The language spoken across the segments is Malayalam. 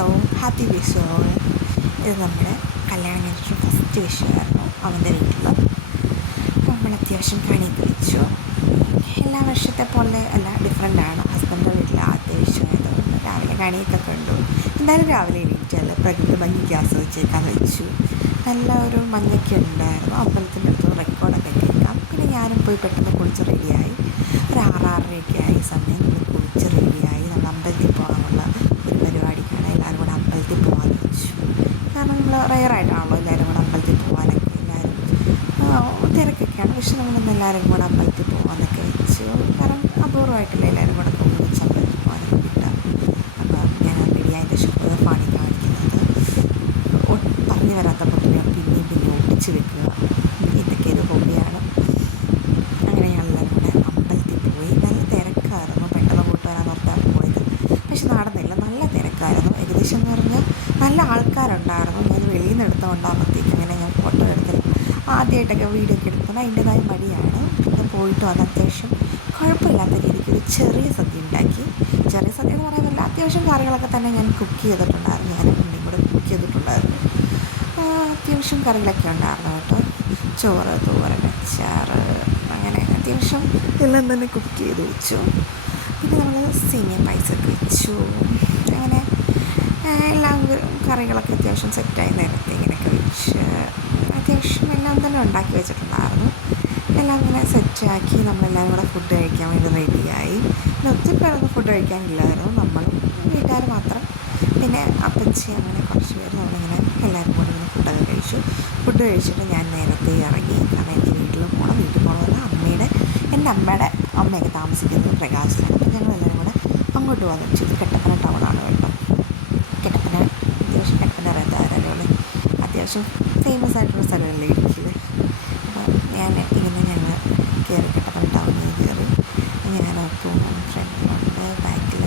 Hello, happy Vishu. ഇത് നമ്മുടെ കല്യാണം കഴിഞ്ഞിട്ട് ഫസ്റ്റ് വിഷുവായിരുന്നു അവൻ്റെ വീട്ടിൽ. നമ്മൾ അത്യാവശ്യം കണിയൊക്കെ വെച്ചു. എല്ലാ വർഷത്തെ പോലെ അല്ല, ഡിഫറെൻ്റാണ്. ഹസ്ബൻഡിൻ്റെ വീട്ടിൽ ആദ്യ വിഷു ആയതുകൊണ്ട് രാവിലെ കണിയൊക്കെ കണ്ടു. എന്തായാലും രാവിലെ എണീറ്റല്ല പ്രകൃതി ഭംഗിക്ക് ആസ്വദിച്ചേക്കാന്ന് വെച്ചു. നല്ല ഒരു മഞ്ഞൊക്കെ ഉണ്ടായിരുന്നു. അമ്പലത്തിൻ്റെ അടുത്ത് റെക്കോർഡൊക്കെ കേൾക്കാം. പിന്നെ ഞാനും പോയി പെട്ടെന്ന് കുളിച്ച് റെഡിയായി. ഒരു 6-6:30 ആയി സമയം. നമ്മൾ കുളിച്ച് റെഡിയായി. നമ്മൾ അമ്പലത്തിൽ പോകാനുള്ള ഒരു പരിപാടിക്കാണ്. എല്ലാവരും കൂടെ അമ്പലത്തിൽ പോകാമെന്ന് വെച്ചു. കാരണം നമ്മൾ റെയറായിട്ടാണല്ലോ എല്ലാവരും കൂടെ അമ്പലത്തിൽ പോകാനൊക്കെ. എല്ലാവരും തിരക്കൊക്കെയാണ്. പക്ഷെ നമ്മളൊന്ന് എല്ലാവരും കൂടെ അമ്പലത്തിൽ പോകാമെന്നൊക്കെ വെച്ചു. കാരണം അപൂർവമായിട്ടില്ല എല്ലാവരും കൂടെ വെച്ച് അമ്പലത്തിൽ പോകാൻ വേണ്ടിയിട്ട്. അപ്പോൾ ഞാൻ റെഡിയായതിൻ്റെ ഷോപ്പാണ് കാണിക്കുന്നത്. പറഞ്ഞു വരാത്ത പൊട്ടിനെ പിന്നെ ഒട്ടിച്ച് വെക്കുക, ഇതൊക്കെ ഒരു ഹോബിയാണ്. അങ്ങനെ ഞങ്ങളെല്ലാവരും കൂടെ അമ്പലത്തിൽ പോയി. നല്ല തിരക്കായിരുന്നു. പെട്ടെന്ന് പോയിട്ട് വരാൻ പോയത്. പക്ഷെ നടന്നില്ല. നല്ല തിരക്കായിരുന്നു. ഏകദേശം എന്ന് പറഞ്ഞാൽ നല്ല ആൾക്കാരുണ്ടായിരുന്നു. ഞാൻ വെളിയിൽ നിന്ന് എടുത്തുകൊണ്ടാകുമ്പോഴത്തേക്ക് അങ്ങനെ ഞാൻ ഫോട്ടോ എടുത്ത് ആദ്യമായിട്ടൊക്കെ വീഡിയോ ഒക്കെ എടുക്കുന്നത് അതിൻ്റെതായ മടിയാണ്. പിന്നെ പോയിട്ട് അത് അത്യാവശ്യം കുഴപ്പമില്ലാത്ത രീതിക്ക് ഒരു ചെറിയ സദ്യ ഉണ്ടാക്കി. ചെറിയ സദ്യ എന്ന് പറയുന്നില്ല, അത്യാവശ്യം കറികളൊക്കെ തന്നെ ഞാൻ കുക്ക് ചെയ്തിട്ടുണ്ടായിരുന്നു. ഞാനും ഉണ്ണിയും കൂടെ കുക്ക് ചെയ്തിട്ടുണ്ടായിരുന്നു. അത്യാവശ്യം കറികളൊക്കെ ഉണ്ടായിരുന്നു കേട്ടോ. ചോറ്, തോരൻ, അച്ചാറ്, അങ്ങനെ അത്യാവശ്യം എല്ലാം തന്നെ കുക്ക് ചെയ്ത് വെച്ചു. പിന്നെ നമ്മൾ സേമിയ പായസമൊക്കെ വെച്ചു. അങ്ങനെ എല്ലാം കറികളൊക്കെ അത്യാവശ്യം സെറ്റായി നേരത്തെ ഇങ്ങനെയൊക്കെ വെച്ച് അത്യാവശ്യം എല്ലാം തന്നെ ഉണ്ടാക്കി വെച്ചിട്ടുണ്ടായിരുന്നു. എല്ലാം ഇങ്ങനെ സെറ്റാക്കി നമ്മളെല്ലാവരും കൂടെ ഫുഡ് കഴിക്കാൻ വേണ്ടി റെഡിയായി. പിന്നെ ഒത്തിരി പേരൊന്നും ഫുഡ് കഴിക്കാനില്ലായിരുന്നു. നമ്മളും വീട്ടുകാർ മാത്രം. പിന്നെ അപ്പച്ചി അങ്ങനെ കുറച്ച് പേര് നമ്മളിങ്ങനെ എല്ലാവരും കൂടെ ഇങ്ങനെ ഫുഡൊക്കെ കഴിച്ചു. ഫുഡ് കഴിച്ചിട്ട് ഞാൻ നേരത്തെ ഇറങ്ങി. കാരണം എൻ്റെ വീട്ടിൽ പോകണമെന്ന് എൻ്റെ അമ്മയുടെ അമ്മയൊക്കെ താമസിക്കുന്നത് പ്രകാശിലാണ്. അപ്പോൾ ഞങ്ങളെല്ലാവരും കൂടെ അങ്ങോട്ട് പോകാമെന്ന് വെച്ചു. ഇത് കട്ടപ്പന ടൗണാണ് കേട്ടോ. കട്ടപ്പന അറിയാത്ത ആരാളുകൾ അത്യാവശ്യം ഫേമസ് ആയിട്ടുള്ള സ്ഥലമല്ലേ ഇടുക്കിയിൽ. അപ്പോൾ ഞങ്ങൾ കയറി കട്ടപ്പന ടൗണിൽ കയറി. ഞാനപ്പോൾ ഫ്രണ്ടിലുണ്ട്. ബാക്കിൽ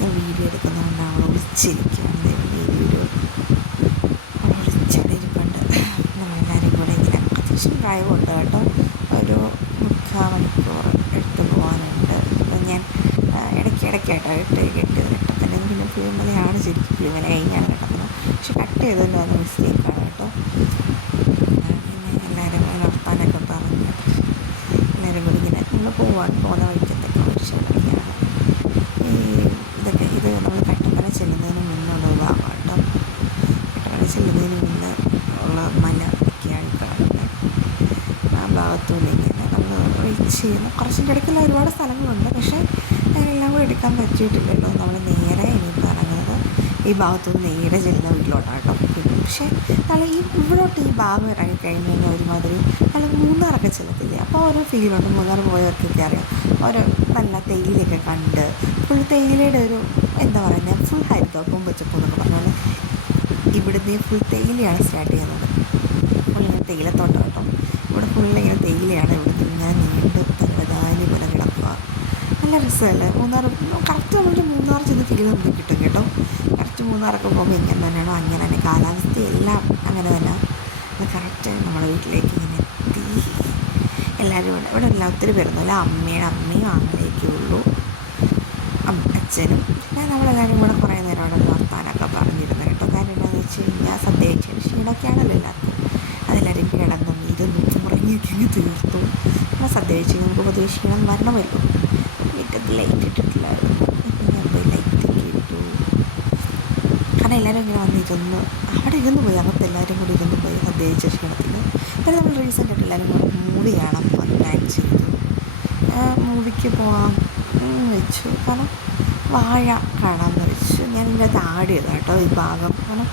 ഞാൻ വീഡിയോ എടുക്കുന്നതുകൊണ്ട് അവൾ ഒളിച്ചിരിക്കുകയാണ്. വീഡിയോ ഒളിച്ചവിടെ ഇരിപ്പുണ്ട്. നമ്മളെല്ലാവരും കൂടെ ഇങ്ങനെ അത്യാവശ്യം ഡ്രൈവുണ്ട് കേട്ടോ. ഒരു 3/4 മണിക്കൂർ എടുത്ത് പോകാനുണ്ട്. അപ്പോൾ ഞാൻ ഇടയ്ക്കായിട്ടോ കെട്ടപ്പന പിന്നെ പുളിമലയാണ്. ശരിക്കും പുളിമല കഴിഞ്ഞാണ് കെട്ടപ്പന. പക്ഷെ കട്ട് ചെയ്തല്ലോ, അത് മിസ്റ്റേക്കാണ് കേട്ടോ. പിന്നെ എല്ലാവരും നടത്താനൊക്കെ പറഞ്ഞ് എല്ലാവരും കൂടി ഇങ്ങനെ നമ്മൾ പോകുന്ന വഴിക്കത്തൊക്കെ കുറിച്ചൊക്കെയാണ് ഇത് നമ്മൾ കട്ടപ്പന ചെല്ലുന്നതിന് മുന്നുള്ള ഭാഗം കേട്ടോ. കട്ടപ്പന ചെല്ലുന്നതിന് മുന്നേ ഉള്ള മല ഒക്കെയാണ് കാണുന്നത്. ആ ഭാഗത്തുനിന്ന് ഇങ്ങനെ നമ്മൾ റീച്ച് ചെയ്യുന്ന കുറച്ചിൻ്റെ ഇടയ്ക്കുള്ള ഒരുപാട് സ്ഥലങ്ങളുണ്ട്. പക്ഷേ അതിനെല്ലാം കൂടെ എടുക്കാൻ പറ്റിയിട്ടില്ലല്ലോ. നമ്മൾ നേരെ ഇനിയിപ്പോൾ ഇറങ്ങുന്നത് ഈ ഭാഗത്തുനിന്ന് നേരെ ചെല്ലുന്ന വീട്ടിലോട്ടാണ് കേട്ടോ. പക്ഷേ നല്ല ഇവിടോട്ട് ഈ ഭാഗം ഇറങ്ങിക്കഴിഞ്ഞ് കഴിഞ്ഞാൽ ഒരുമാതിരി നല്ല മൂന്നാറൊക്കെ ചെല്ലത്തില്ലേ, അപ്പോൾ ഓരോ ഫീലുണ്ട്. മൂന്നാർ പോയവർക്കൊക്കെ അറിയാം. ഓരോ നല്ല തേയിലയൊക്കെ കണ്ട് ഫുൾ തേയിലയുടെ ഒരു എന്താ പറയുന്നത്, ഫുൾ ഹരിതോപ്പും പച്ചപ്പും എന്നൊക്കെ പറഞ്ഞാൽ ഇവിടുന്ന് ഫുൾ തേയിലയാണ് സ്റ്റാർട്ട് ചെയ്യുന്നത്. ഫുൾ ഇങ്ങനെ തേയിലത്തോട്ടം കേട്ടോ. ഇവിടെ ഫുള്ളിങ്ങനെ തേയിലയാണ്. ഇവിടുന്ന് ഇങ്ങനെ നീണ്ട് തലവതാനി പോലെ കിടക്കുക. നല്ല രസമല്ലേ മൂന്നാർ. കറക്റ്റ് നമ്മുടെ മൂന്നാർ ചെന്ന് ഫീൽ നമുക്ക് കിട്ടും കേട്ടോ. കറക്റ്റ് മൂന്നാറൊക്കെ പോകുമ്പോൾ ഇങ്ങനെ തന്നെയാണോ അങ്ങനെ തന്നെ കാലാവസ്ഥയെല്ലാം അങ്ങനെ തന്നെ. അത് കറക്റ്റ് നമ്മുടെ വീട്ടിലേക്ക് ഇങ്ങനെ എത്തി. എല്ലാവരും ഇവിടെ എല്ലാം ഒത്തിരി പേരൊന്നുമില്ല. അമ്മയും ആങ്ങളേക്കേ ഉള്ളൂ, അച്ഛനും. പിന്നെ നമ്മളെല്ലാവരും കൂടെ കുറേ നേരം അവിടെ വർത്താനമൊക്കെ പറഞ്ഞിരുന്നു കേട്ടോ. കാര്യം എന്താണെന്ന് വെച്ച് കഴിഞ്ഞാൽ സദ്യ കഴിച്ചതിന് ക്ഷീണമൊക്കെയാണല്ലോ എല്ലാവർക്കും. അതെല്ലാവരും കിടന്നും ഇരുന്നും ഉറങ്ങിയൊക്കെ തീർത്തു. നമ്മൾ സദ്യ കഴിച്ച് നമുക്ക് പൊതുവെ ക്ഷീണം വരണമല്ലോ. വീട്ടിൽ ലൈറ്റ് ഇട്ടിട്ടില്ലായിരുന്നു. ഇപ്പം ഞാൻ പോയി ലൈറ്റൊക്കെ ഇട്ടു. കാരണം എല്ലാവരും ഇങ്ങനെ വന്നിരുന്ന് അവിടെ ഇരുന്ന് പോയി. അകത്ത് എല്ലാവരും കൂടി ഇരുന്ന് പോയി സദ്യ കഴിച്ച ക്ഷീണത്തിൽ. പിന്നെ നമ്മൾ റീസെൻ്റായിട്ട് എല്ലാവരും കൂടെ മൂവി കാണാൻ പോകാൻ പ്ലാൻ ചെയ്തു. മൂവിക്ക് പോകാൻ വെച്ചു. കാരണം വാഴ കാണാമെന്ന് വെച്ചു. ഞാൻ ഇതിൻ്റെ അകത്ത് ആഡ് ചെയ്തു കേട്ടോ ഈ ഭാഗം. കാരണം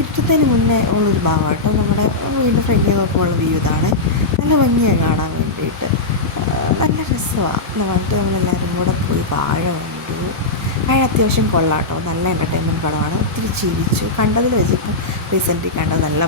ഇരുട്ടത്തിന് മുന്നേ ഉള്ളൊരു ഭാഗം കേട്ടോ. നമ്മുടെ വീടിൻ്റെ ഫ്രണ്ടിൽ നോക്കുമ്പോൾ വ്യൂ ഇതാണ്. നല്ല ഭംഗിയാണ് കാണാൻ വേണ്ടിയിട്ട്. നല്ല രസമാണ്. വന്നിട്ട് നമ്മളെല്ലാവരും കൂടെ പോയി വാഴ കണ്ടു. വാഴ അത്യാവശ്യം കൊള്ളാം കേട്ടോ. നല്ല എൻ്റർടൈൻമെൻറ്റ് പടമാണ്. ഒത്തിരി ചിരിച്ചു. കണ്ടതിൽ വെച്ചിട്ട് റീസെൻ്റ്ലി കണ്ടത് നല്ല